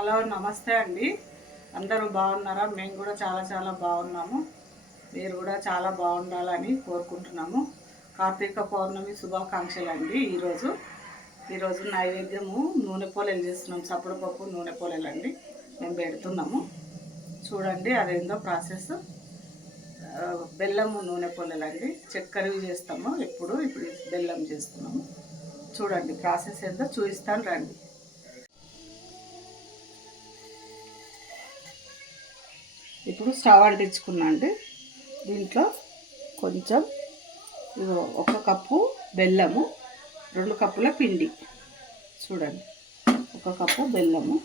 Hello నమస్తే అండి. అందరూ బాగున్నారా? మేము కూడా చాలా బాగున్నాము. మీరు కూడా చాలా బాగుండాలని కోరుకుంటున్నాము. కార్తీక పౌర్ణమి శుభాకాంక్షలు అండి. ఈరోజు నైవేద్యము నూనె పోలేలు చేస్తున్నాం. సప్పుడుపప్పు నూనె పోలేలు అండి మేము పెడుతున్నాము. చూడండి అదేందో ప్రాసెస్. బెల్లము నూనె పోలేలు అండి. చక్కెరవి చేస్తాము ఇప్పుడు బెల్లం చేస్తున్నాము. చూడండి ప్రాసెస్ ఏందో చూపిస్తాను రండి. ఇప్పుడు స్టవ్ అంటించుకున్నా అండి. దీంట్లో కొంచెం 1 కప్పు బెల్లము, 2 కప్పుల పిండి. చూడండి 1 కప్పు బెల్లము,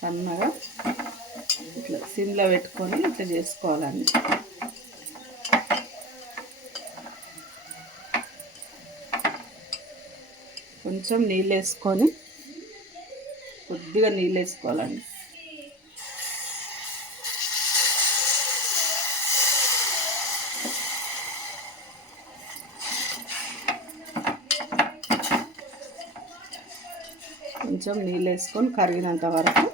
సన్నగా ఇట్లా సిమ్లో పెట్టుకొని ఇట్లా చేసుకోవాలండి. కొంచెం నీళ్ళు వేసుకొని కొద్దిగా నీళ్ళు వేసుకోవాలండి. కొంచెం నీళ్ళు వేసుకొని కరిగినంత వరకు,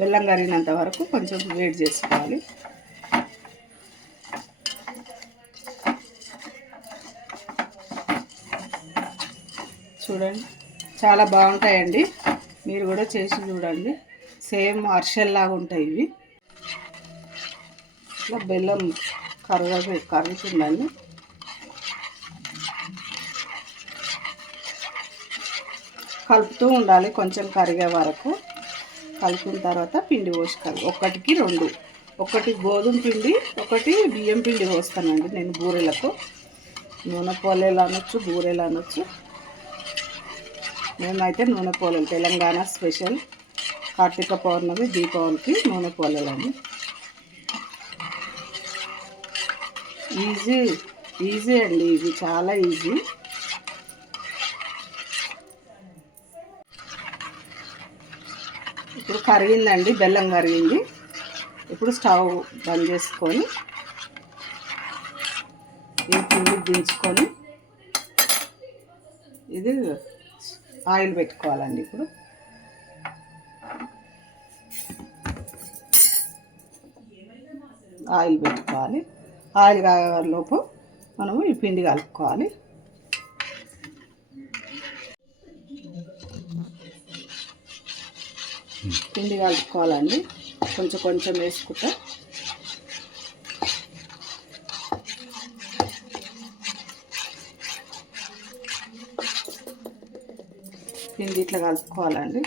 బెల్లం కరిగినంత వరకు కొంచెం వేడి చేసుకోవాలి. చూడండి చాలా బాగుంటాయండి. మీరు కూడా చేసి చూడండి. సేమ్ అరిసెల్లాగా ఉంటాయి ఇవి. ఇట్లా బెల్లం కరుగుతుందండి. కలుపుతూ ఉండాలి కొంచెం కరిగే వరకు. కలిపిన తర్వాత పిండి పోసుకోవాలి. 1కి 2, 1 గోధుమ పిండి, 1 బియ్యం పిండి పోస్తానండి నేను బూరెలకు. నూనె పోలేలు అనొచ్చు, బూరెలు అనొచ్చు. మేమైతే నూనె పోలేలు, తెలంగాణ స్పెషల్ కార్తీక పౌర్ణమి దీపావళికి నూనె పోలేలండి. ఈజీ అండి, ఇది చాలా ఈజీ. ఇప్పుడు కరిగిందండి, బెల్లం కరిగింది. ఇప్పుడు స్టవ్ బంద్ చేసుకొని ఈ పిండి దించుకొని ఇది ఆయిల్ పెట్టుకోవాలండి. ఇప్పుడు ఆయిల్ పెట్టుకోవాలి. ఆయిల్ కాగేలోపు మనము ఈ పిండి కలుపుకోవాలి. పిండి కలుపుకోవాలండి, కొంచెం వేసుకుంటా. పిండి ఇట్లా కలుపుకోవాలండి.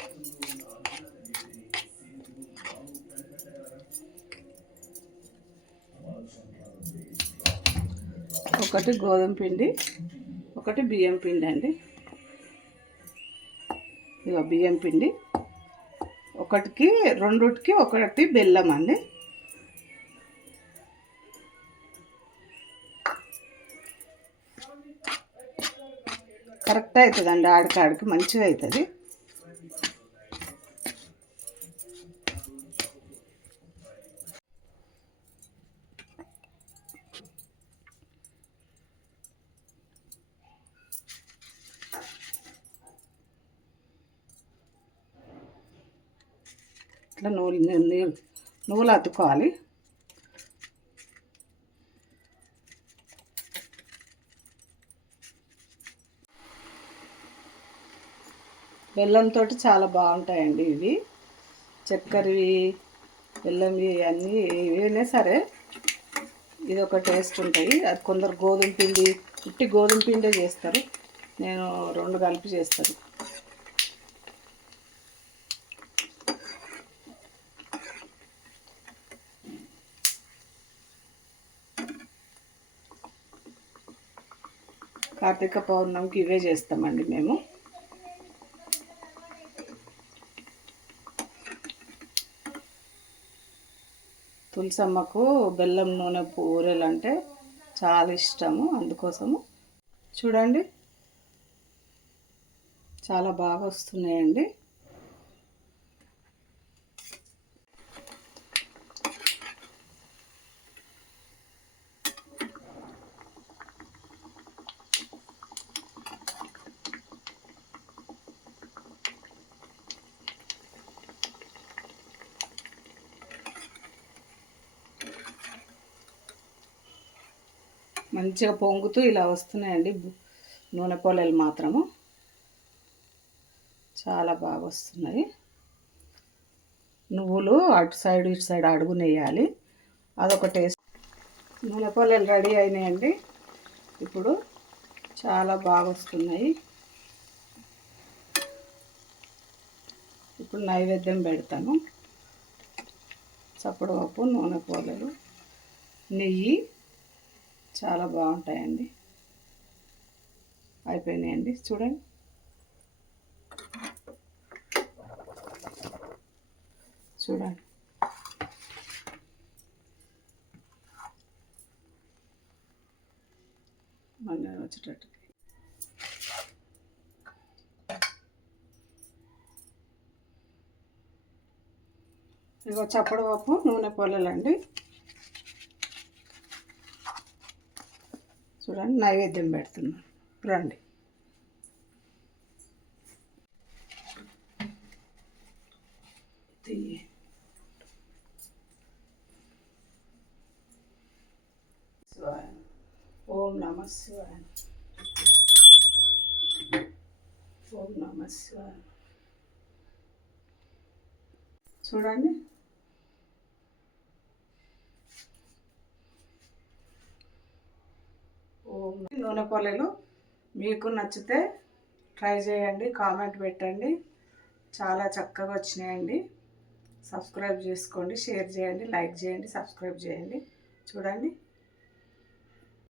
ఒకటి గోధుమ పిండి, 1 బియ్యం పిండి అండి. ఇక బియ్యం పిండి 1కి 2కి 1 బెల్లం అండి. కరెక్ట్ అవుతుందండి, ఆడికాడికి మంచిగా అవుతుంది. ఇట్లా నూనె అద్దుకోవాలి. బెల్లంతో చాలా బాగుంటాయండి ఇవి. చక్కెరవి, బెల్లంవి అన్నీ ఏవైనా సరే ఇది ఒక టేస్ట్ ఉంటాయి. అది కొందరు గోధుమ పిండి, ఉట్టి గోధుమ పిండే చేస్తారు. నేను 2 కలిపి చేస్తాను. కార్తీక పౌర్ణమికి ఇవే చేస్తామండి మేము. తులసమ్మకు బెల్లం నూనె పూరెలు అంటే చాలా ఇష్టము. అందుకోసము చూడండి చాలా బాగా వస్తున్నాయండి. మంచిగా పొంగుతూ ఇలా వస్తున్నాయండి నూనె పోలేలు మాత్రము చాలా బాగా వస్తున్నాయి. నువ్వులు అటు సైడ్ ఇటు సైడ్ అడుగున వేయాలి, అదొక టేస్ట్. నూనె పోలేలు రెడీ అయినాయండి. ఇప్పుడు చాలా బాగా వస్తున్నాయి. ఇప్పుడు నైవేద్యం పెడతాను. చప్పడపప్పు, నూనె పోలేలు, నెయ్యి చాలా బాగుంటాయండి. అయిపోయినాయండి చూడండి. చూడండి మళ్ళీ వచ్చేటట్టు. ఇగో చప్పడపప్పు, నూనె పోలేలండి. చూడండి నైవేద్యం పెడుతున్నాను. రండి. ఓం నమ శివాయ. ఓం నమ శివాయ. చూడండి నూనె పోలేలు మీకు నచ్చితే ట్రై చేయండి, కామెంట్ పెట్టండి. చాలా చక్కగా వచ్చినాయండి. సబ్స్క్రైబ్ చేసుకోండి, షేర్ చేయండి, లైక్ చేయండి, సబ్స్క్రైబ్ చేయండి. చూడండి.